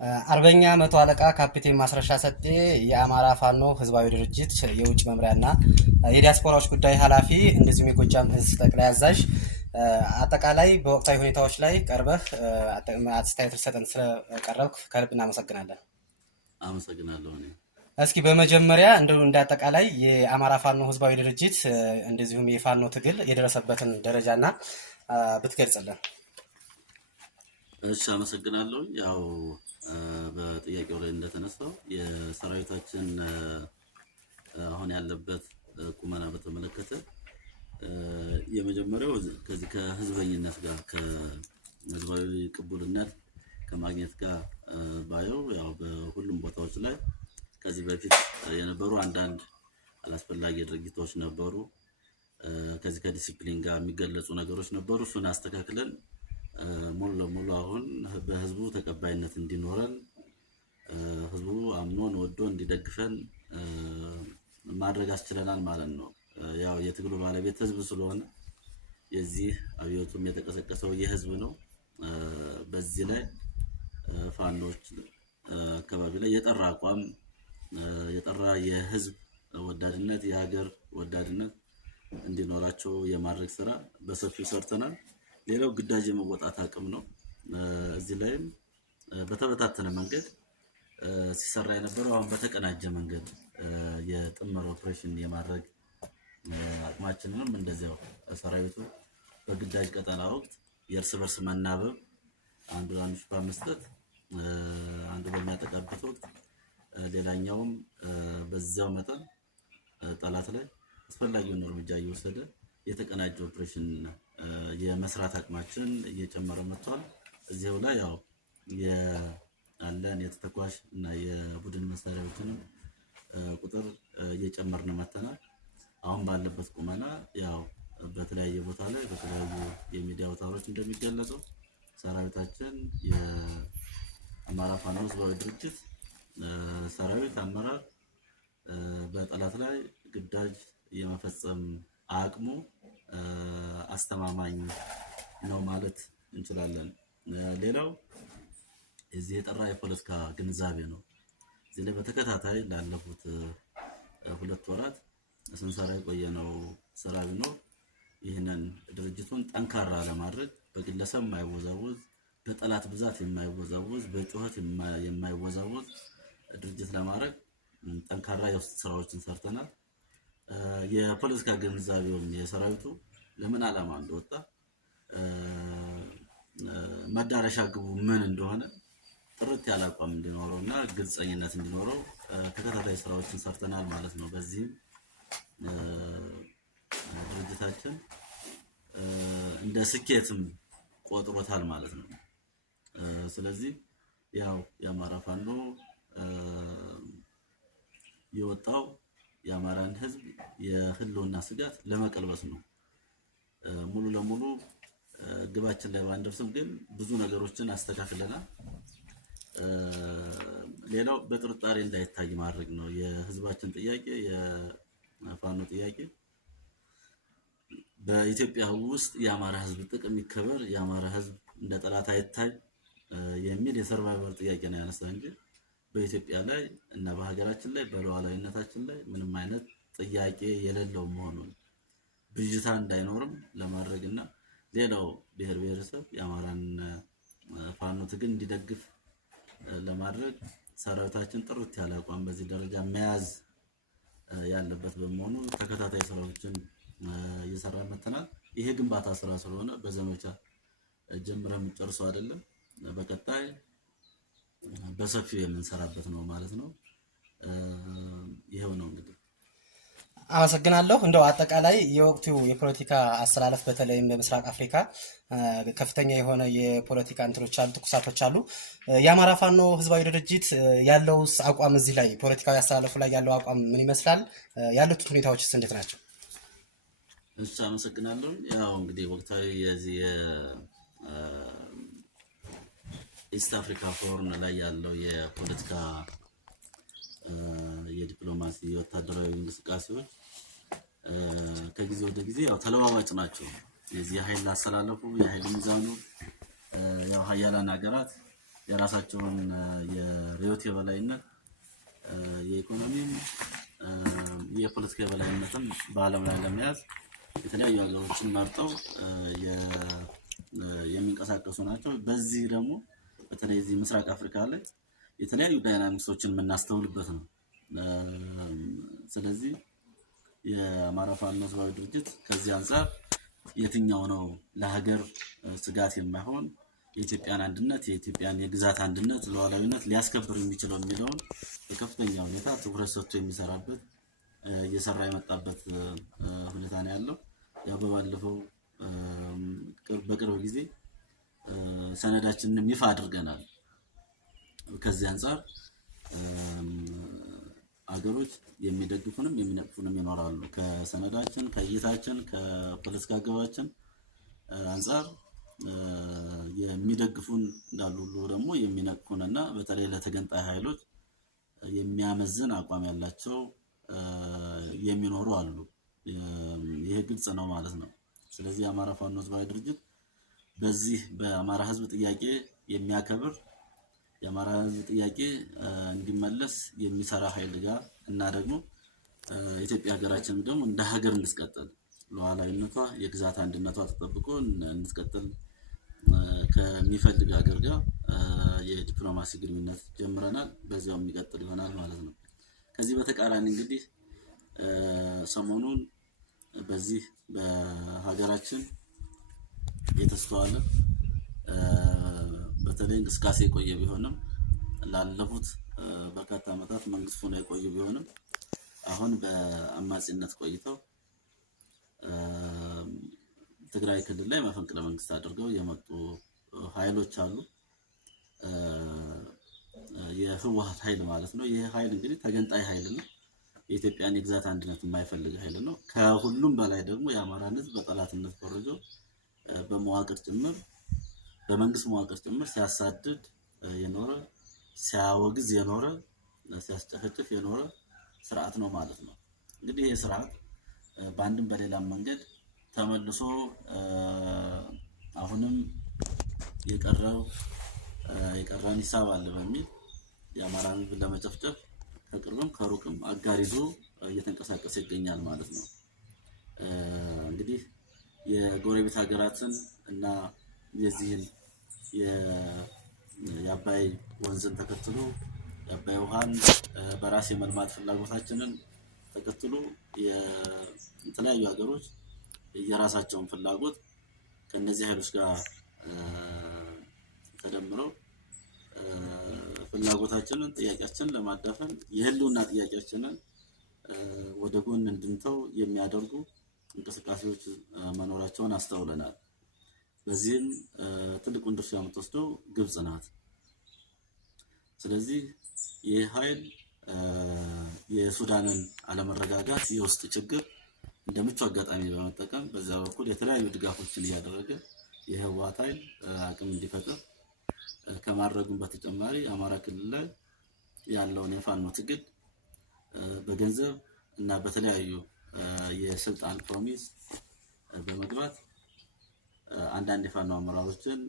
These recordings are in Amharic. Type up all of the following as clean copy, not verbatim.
አርበኛ መቶ አለቃ ካፒቴን ማስረሻ ሰጤ የአማራ ፋኖ ህዝባዊ ድርጅት የውጭ መምሪያና የዲያስፖራዎች ጉዳይ ኃላፊ እንደዚሁም የጎጃም እዝ ጠቅላይ አዛዥ፣ አጠቃላይ በወቅታዊ ሁኔታዎች ላይ ቀርበህ አስተያየት ልትሰጠን ስለቀረብክ ከልብ እናመሰግናለን። አመሰግናለሁ። እስኪ በመጀመሪያ እንደ አጠቃላይ የአማራ ፋኖ ህዝባዊ ድርጅት እንደዚሁም የፋኖ ትግል የደረሰበትን ደረጃና ብትገልጽልን። እሺ፣ አመሰግናለሁ። ያው በጥያቄው ላይ እንደተነሳው የሰራዊታችን አሁን ያለበት ቁመና በተመለከተ የመጀመሪያው ከዚህ ከህዝበኝነት ጋር ከህዝባዊ ቅቡልነት ከማግኘት ጋር ባየው ያው በሁሉም ቦታዎች ላይ ከዚህ በፊት የነበሩ አንዳንድ አላስፈላጊ ድርጊቶች ነበሩ። ከዚህ ከዲሲፕሊን ጋር የሚገለጹ ነገሮች ነበሩ። እሱን አስተካክለን ሙሉ ለሙሉ አሁን በህዝቡ ተቀባይነት እንዲኖረን ህዝቡ አምኖን ወዶ እንዲደግፈን ማድረግ አስችለናል ማለት ነው። ያው የትግሉ ባለቤት ህዝብ ስለሆነ የዚህ አብዮቱም የተቀሰቀሰው የህዝብ ነው። በዚህ ላይ ፋኖች አካባቢ ላይ የጠራ አቋም የጠራ የህዝብ ወዳድነት የሀገር ወዳድነት እንዲኖራቸው የማድረግ ስራ በሰፊው ሰርተናል። ሌላው ግዳጅ የመወጣት አቅም ነው። እዚህ ላይም በተበታተነ መንገድ ሲሰራ የነበረው አሁን በተቀናጀ መንገድ የጥምር ኦፕሬሽን የማድረግ አቅማችንንም እንደዚያው ሰራዊቱ በግዳጅ ቀጠና ወቅት የእርስ በርስ መናበብ አንዱ ለአንዱ ሽፋን መስጠት አንዱ በሚያጠቃበት ወቅት ሌላኛውም በዛው መጠን ጠላት ላይ አስፈላጊውን እርምጃ እየወሰደ የተቀናጀ ኦፕሬሽን የመስራት አቅማችን እየጨመረ መጥቷል። እዚያው ላይ ያው ያለን የተተኳሽ እና የቡድን መሳሪያዎችን ቁጥር እየጨመርን መጥተናል። አሁን ባለበት ቁመና ያው በተለያየ ቦታ ላይ በተለያዩ የሚዲያ አውታሮች እንደሚገለጸው ሰራዊታችን የአማራ ፋኖ ህዝባዊ ድርጅት ሰራዊት አመራር በጠላት ላይ ግዳጅ የመፈጸም አቅሙ አስተማማኝ ነው ማለት እንችላለን። ሌላው እዚህ የጠራ የፖለቲካ ግንዛቤ ነው። እዚህ ላይ በተከታታይ ላለፉት 2 ወራት ስንሰራ የቆየነው ስራ ቢኖር ይህንን ድርጅቱን ጠንካራ ለማድረግ በግለሰብ የማይወዛወዝ በጠላት ብዛት የማይወዛወዝ በጩኸት የማይወዛወዝ ድርጅት ለማድረግ ጠንካራ የውስጥ ስራዎችን ሰርተናል። የፖለቲካ ግንዛቤውን የሰራዊቱ ለምን ዓላማ እንደወጣ መዳረሻ ግቡ ምን እንደሆነ ጥርት ያለ አቋም እንዲኖረውና ግልጸኝነት እንዲኖረው ተከታታይ ስራዎችን ሰርተናል ማለት ነው። በዚህም ድርጅታችን እንደ ስኬትም ቆጥሮታል ማለት ነው። ስለዚህ ያው የአማራ ፋኖ የወጣው የአማራን ህዝብ የህልውና ስጋት ለመቀልበስ ነው። ሙሉ ለሙሉ ግባችን ላይ ባንደርስም ግን ብዙ ነገሮችን አስተካክለናል። ሌላው በጥርጣሬ እንዳይታይ ማድረግ ነው። የህዝባችን ጥያቄ የፋኖ ጥያቄ በኢትዮጵያ ውስጥ የአማራ ህዝብ ጥቅም ይከበር፣ የአማራ ህዝብ እንደ ጠላት አይታይ የሚል የሰርቫይቨል ጥያቄ ነው ያነሳ እንጂ በኢትዮጵያ ላይ እና በሀገራችን ላይ በሉዓላዊነታችን ላይ ምንም አይነት ጥያቄ የሌለው መሆኑን ብዥታ እንዳይኖርም ለማድረግና ሌላው ብሔር ብሔረሰብ የአማራን ፋኖ ትግል እንዲደግፍ ለማድረግ ሰራዊታችን ጥርት ያለ አቋም በዚህ ደረጃ መያዝ ያለበት በመሆኑ ተከታታይ ስራዎችን እየሰራ መተናል። ይሄ ግንባታ ስራ ስለሆነ በዘመቻ ጀምረን የምንጨርሰው አይደለም። በቀጣይ በሰፊው የምንሰራበት ነው ማለት ነው። ይሄው ነው እንግዲህ። አመሰግናለሁ። እንደው አጠቃላይ የወቅቱ የፖለቲካ አስተላለፍ በተለይም በምስራቅ አፍሪካ ከፍተኛ የሆነ የፖለቲካ እንትኖች አሉ፣ ትኩሳቶች አሉ። የአማራ ፋኖ ህዝባዊ ድርጅት ያለው አቋም እዚህ ላይ ፖለቲካዊ አስተላለፉ ላይ ያለው አቋም ምን ይመስላል? ያሉት ሁኔታዎችስ እንዴት ናቸው? እሺ፣ አመሰግናለሁ። ያው እንግዲህ ወቅታዊ የዚህ ኢስት አፍሪካ ፎረም ላይ ያለው የፖለቲካ የዲፕሎማሲ የወታደራዊ እንቅስቃሴዎች ከጊዜ ወደ ጊዜ ያው ተለዋዋጭ ናቸው። የዚህ ኃይል አሰላለፉ የኃይል ሚዛኑ ያው ሀያላን ሀገራት የራሳቸውን የርዕዮተ የበላይነት የኢኮኖሚም የፖለቲካ የበላይነትም በዓለም ላይ ለመያዝ የተለያዩ ሀገሮችን መርጠው የሚንቀሳቀሱ ናቸው። በዚህ ደግሞ በተለይ እዚህ ምስራቅ አፍሪካ ላይ የተለያዩ ዳይናሚክሶችን የምናስተውልበት ነው። ስለዚህ የአማራ ፋኖ ህዝባዊ ድርጅት ከዚህ አንፃር የትኛው ነው ለሀገር ስጋት የማይሆን የኢትዮጵያን አንድነት የኢትዮጵያን የግዛት አንድነት ሉዓላዊነት ሊያስከብር የሚችለው የሚለውን በከፍተኛ ሁኔታ ትኩረት ሰጥቶ የሚሰራበት እየሰራ የመጣበት ሁኔታ ነው ያለው። ያው በባለፈው በቅርብ ጊዜ ሰነዳችንን ይፋ አድርገናል። ከዚህ አንፃር አገሮች የሚደግፉንም የሚነቅፉንም ይኖራሉ። ከሰነዳችን ከእይታችን ከፖለቲካ ግባችን አንፃር የሚደግፉን እንዳሉ ሁሉ ደግሞ የሚነቅፉንና በተለይ ለተገንጣይ ኃይሎች የሚያመዝን አቋም ያላቸው የሚኖሩ አሉ። ይሄ ግልጽ ነው ማለት ነው። ስለዚህ የአማራ ፋኖ ህዝባዊ ድርጅት በዚህ በአማራ ህዝብ ጥያቄ የሚያከብር የአማራ ህዝብ ጥያቄ እንዲመለስ የሚሰራ ኃይል ጋር እና ደግሞ ኢትዮጵያ ሀገራችን ደግሞ እንደ ሀገር እንድትቀጥል ሉዓላዊነቷ የግዛት አንድነቷ ተጠብቆ እንድትቀጥል ከሚፈልግ ሀገር ጋር የዲፕሎማሲ ግንኙነት ጀምረናል። በዚያው የሚቀጥል ይሆናል ማለት ነው። ከዚህ በተቃራኒ እንግዲህ ሰሞኑን በዚህ በሀገራችን የተስተዋለ በተለይ እንቅስቃሴ የቆየ ቢሆንም ላለፉት በርካታ ዓመታት መንግስት ሆኖ የቆዩ ቢሆንም አሁን በአማጺነት ቆይተው ትግራይ ክልል ላይ መፈንቅለ መንግስት አድርገው የመጡ ኃይሎች አሉ። የህወሓት ኃይል ማለት ነው። ይህ ኃይል እንግዲህ ተገንጣይ ኃይል ነው። የኢትዮጵያን የግዛት አንድነት የማይፈልግ ኃይል ነው። ከሁሉም በላይ ደግሞ የአማራን ህዝብ በጠላትነት ፈርጆ በመዋቅር ጭምር በመንግስት መዋቅር ጭምር ሲያሳድድ የኖረ ሲያወግዝ የኖረ ሲያስጨፈጭፍ የኖረ ስርዓት ነው ማለት ነው። እንግዲህ ይሄ ስርዓት በአንድም በሌላም መንገድ ተመልሶ አሁንም የቀረን ሂሳብ አለ በሚል የአማራን ህዝብ ለመጨፍጨፍ ከቅርብም ከሩቅም አጋር ይዞ እየተንቀሳቀሰ ይገኛል ማለት ነው። እንግዲህ የጎረቤት ሀገራትን እና የዚህን የአባይ ወንዝን ተከትሎ የአባይ ውሃን በራስ የመልማት ፍላጎታችንን ተከትሎ የተለያዩ ሀገሮች የራሳቸውን ፍላጎት ከነዚህ ኃይሎች ጋር ተደምረው ፍላጎታችንን ጥያቄያችንን ለማዳፈን የህልውና ጥያቄያችንን ወደ ጎን እንድንተው የሚያደርጉ እንቅስቃሴዎች መኖራቸውን አስተውለናል። በዚህም ትልቁን ድርሻ የምትወስደው ግብጽ ናት። ስለዚህ ይህ ኃይል የሱዳንን አለመረጋጋት የውስጥ ችግር እንደምቹ አጋጣሚ በመጠቀም በዛ በኩል የተለያዩ ድጋፎችን እያደረገ የህወሓት ኃይል አቅም እንዲፈጥር ከማድረጉም በተጨማሪ አማራ ክልል ላይ ያለውን የፋኖ ትግል በገንዘብ እና በተለያዩ የስልጣን ፕሮሚስ በመግባት አንዳንድ የፋኖ አመራሮችን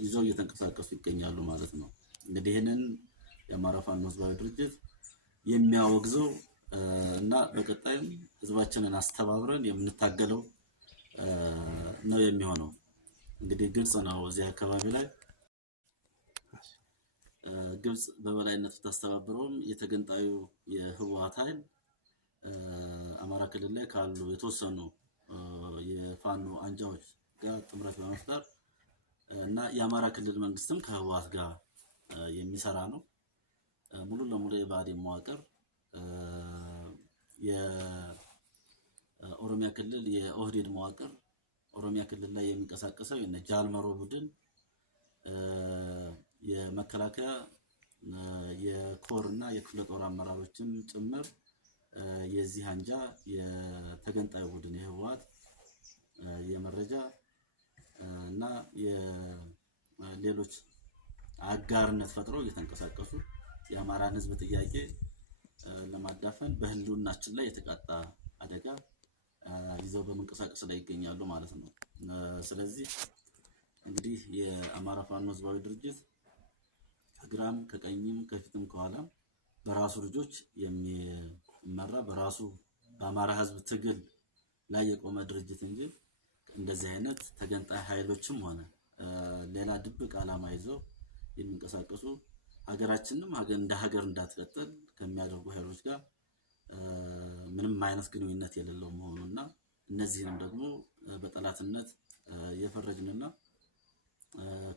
ይዘው እየተንቀሳቀሱ ይገኛሉ ማለት ነው። እንግዲህ ይህንን የአማራ ፋኖ ህዝባዊ ድርጅት የሚያወግዘው እና በቀጣይም ህዝባችንን አስተባብረን የምንታገለው ነው የሚሆነው። እንግዲህ ግልጽ ነው እዚህ አካባቢ ላይ ግብጽ በበላይነት ተስተባብረውም የተገንጣዩ የህወሓት ኃይል አማራ ክልል ላይ ካሉ የተወሰኑ የፋኖ አንጃዎች ጋር ጥምረት በመፍጠር እና የአማራ ክልል መንግስትም ከህወሓት ጋር የሚሰራ ነው። ሙሉ ለሙሉ የብአዴን መዋቅር የኦሮሚያ ክልል የኦህዴድ መዋቅር ኦሮሚያ ክልል ላይ የሚንቀሳቀሰው የነ ጃልመሮ ቡድን የመከላከያ የኮር እና የክፍለ ጦር አመራሮችን ጭምር የዚህ አንጃ የተገንጣይ ቡድን የህወሓት የመረጃ እና የሌሎች አጋርነት ፈጥረው እየተንቀሳቀሱ የአማራን ህዝብ ጥያቄ ለማዳፈን በህልውናችን ላይ የተቃጣ አደጋ ይዘው በመንቀሳቀስ ላይ ይገኛሉ ማለት ነው። ስለዚህ እንግዲህ የአማራ ፋኖ ህዝባዊ ድርጅት ከግራም ከቀኝም ከፊትም ከኋላም በራሱ ልጆች የሚመራ በራሱ በአማራ ህዝብ ትግል ላይ የቆመ ድርጅት እንጂ እንደዚህ አይነት ተገንጣይ ኃይሎችም ሆነ ሌላ ድብቅ ዓላማ ይዘው የሚንቀሳቀሱ ሀገራችንም እንደ ሀገር እንዳትቀጥል ከሚያደርጉ ኃይሎች ጋር ምንም አይነት ግንኙነት የሌለው መሆኑና እነዚህንም ደግሞ በጠላትነት የፈረጅንና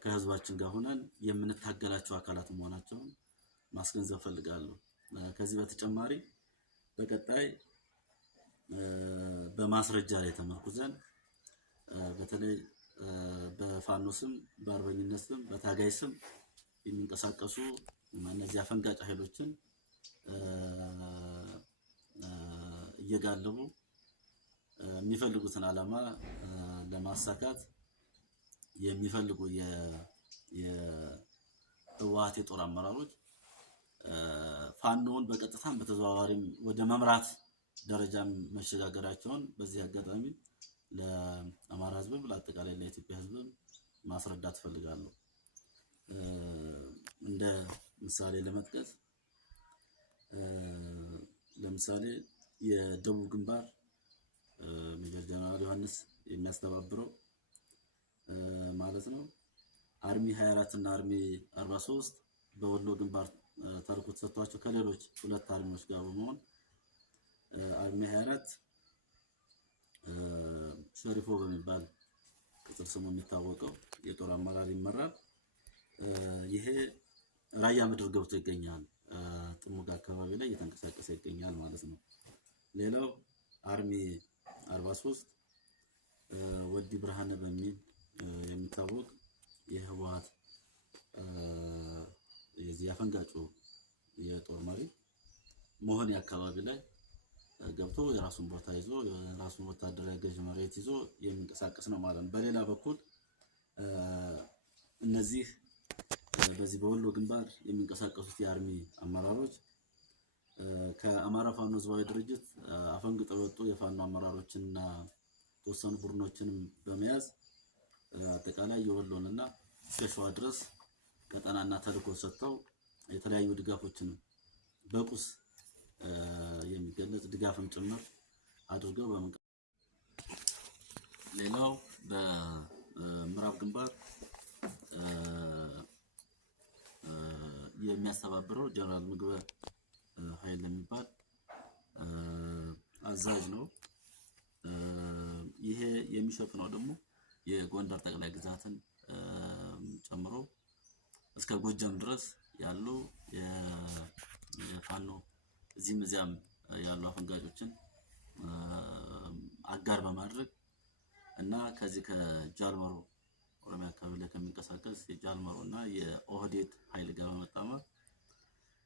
ከህዝባችን ጋር ሆነን የምንታገላቸው አካላት መሆናቸውን ማስገንዘብ ፈልጋለሁ። ከዚህ በተጨማሪ በቀጣይ በማስረጃ ላይ ተመርኩዘን በተለይ በፋኖ ስም በአርበኝነት ስም በታጋይ ስም የሚንቀሳቀሱ እነዚህ አፈንጋጭ ኃይሎችን እየጋለቡ የሚፈልጉትን ዓላማ ለማሳካት የሚፈልጉ የህወሓት የጦር አመራሮች ፋኖውን በቀጥታም በተዘዋዋሪም ወደ መምራት ደረጃ መሸጋገራቸውን በዚህ አጋጣሚ ለአማራ ህዝብ ለአጠቃላይ ለኢትዮጵያ ህዝብ ማስረዳት ፈልጋለሁ። እንደ ምሳሌ ለመጥቀስ ለምሳሌ የደቡብ ግንባር ሜጀር ጀነራል ዮሐንስ የሚያስተባብረው ማለት ነው አርሚ 24 እና አርሚ 43 በወሎ ግንባር ተልዕኮ ተሰጥቷቸው ከሌሎች ሁለት አርሚዎች ጋር በመሆን አርሚ 24 ሸሪፎ በሚባል ቅጽል ስሙ የሚታወቀው የጦር አመራር ይመራል። ይሄ ራያ ምድር ገብቶ ይገኛል። ጥሙጋ አካባቢ ላይ እየተንቀሳቀሰ ይገኛል ማለት ነው። ሌላው አርሚ 43 ወዲ ብርሃነ በሚል የሚታወቅ የህወሓት የዚህ አፈንጋጩ የጦር መሪ መሆን አካባቢ ላይ ገብቶ የራሱን ቦታ ይዞ የራሱን ወታደራዊ ገዥ መሬት ይዞ የሚንቀሳቀስ ነው ማለት ነው። በሌላ በኩል እነዚህ በዚህ በወሎ ግንባር የሚንቀሳቀሱት የአርሚ አመራሮች ከአማራ ፋኖ ህዝባዊ ድርጅት አፈንግጠው የወጡ የፋኖ አመራሮችንና ተወሰኑ ቡድኖችንም በመያዝ አጠቃላይ የወሎንና እስከ ሸዋ ድረስ ቀጠናና ተልዕኮ ሰጥተው የተለያዩ ድጋፎችን በቁስ የሚገለጽ ድጋፍም ጭምር አድርገው ሌላው በምዕራብ ግንባር የሚያስተባብረው ጀነራል ምግበ ኃይል የሚባል አዛዥ ነው። ይሄ የሚሸፍነው ደግሞ የጎንደር ጠቅላይ ግዛትን ጨምሮ እስከ ጎጃም ድረስ ያሉ የፋኖ እዚህም እዚያም ያሉ አፈንጋጮችን አጋር በማድረግ እና ከዚህ ከጃልመሮ ኦሮሚያ አካባቢ ላይ ከሚንቀሳቀስ የጃልመሮ እና የኦህዴድ ኃይል ጋር በመጣመር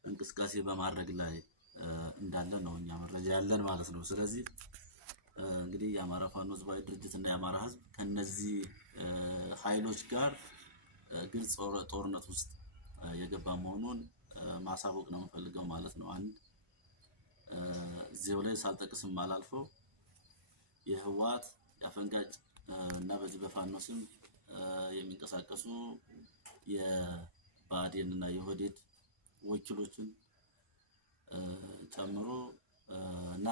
እንቅስቃሴ በማድረግ ላይ እንዳለ ነው እኛ መረጃ ያለን ማለት ነው። ስለዚህ እንግዲህ የአማራ ፋኖ ህዝባዊ ድርጅት እና የአማራ ህዝብ ከነዚህ ኃይሎች ጋር ግልጽ ጦርነት ውስጥ የገባ መሆኑን ማሳወቅ ነው የምፈልገው ማለት ነው። አንድ እዚያው ላይ ሳልጠቅስም አላልፈው የህወሓት የአፈንጋጭ እና በዚህ በፋኖ ስም የሚንቀሳቀሱ የብአዴን እና የኦህዴድ ወኪሎችን ጨምሮ እና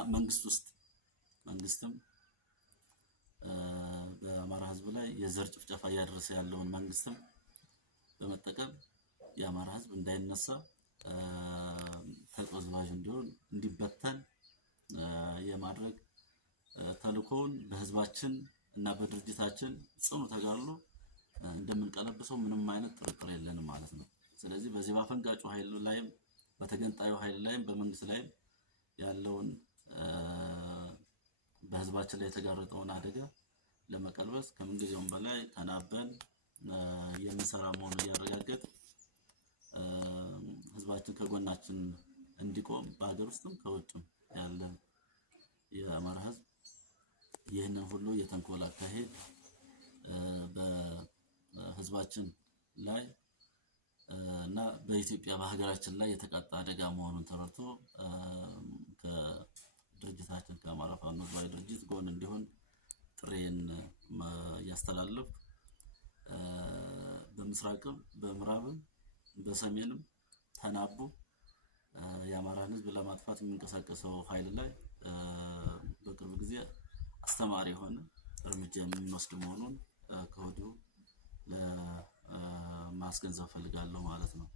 መንግስትም በአማራ ህዝብ ላይ የዘር ጭፍጨፋ እያደረሰ ያለውን መንግስትም በመጠቀም የአማራ ህዝብ እንዳይነሳ ተቆዝባዥ እንዲሆን እንዲበተን የማድረግ ተልዕኮውን በህዝባችን እና በድርጅታችን ጽኑ ተጋድሎ እንደምንቀለብሰው ምንም አይነት ጥርጥር የለንም ማለት ነው። ስለዚህ በዚህ በአፈንጋጩ ኃይል ላይም በተገንጣዩ ኃይል ላይም በመንግስት ላይም ያለውን በህዝባችን ላይ የተጋረጠውን አደጋ ለመቀልበስ ከምንጊዜውም በላይ ተናበን የምንሰራ መሆኑን እያረጋገጥ ህዝባችን ከጎናችን እንዲቆም በሀገር ውስጥም ከውጭም ያለ የአማራ ህዝብ ይህንን ሁሉ የተንኮል አካሄድ በህዝባችን ላይ እና በኢትዮጵያ በሀገራችን ላይ የተቃጣ አደጋ መሆኑን ተረድቶ ከድርጅታችን ከአማራ ፋኖ ህዝባዊ ድርጅት ጎን እንዲሆን ጥሬን እያስተላለፍኩ በምስራቅም በምዕራብም በሰሜንም ተናቦ የአማራን ህዝብ ለማጥፋት የሚንቀሳቀሰው ኃይል ላይ በቅርብ ጊዜ አስተማሪ የሆነ እርምጃ የሚወስድ መሆኑን ከወዲሁ ለማስገንዘብ ፈልጋለሁ ማለት ነው።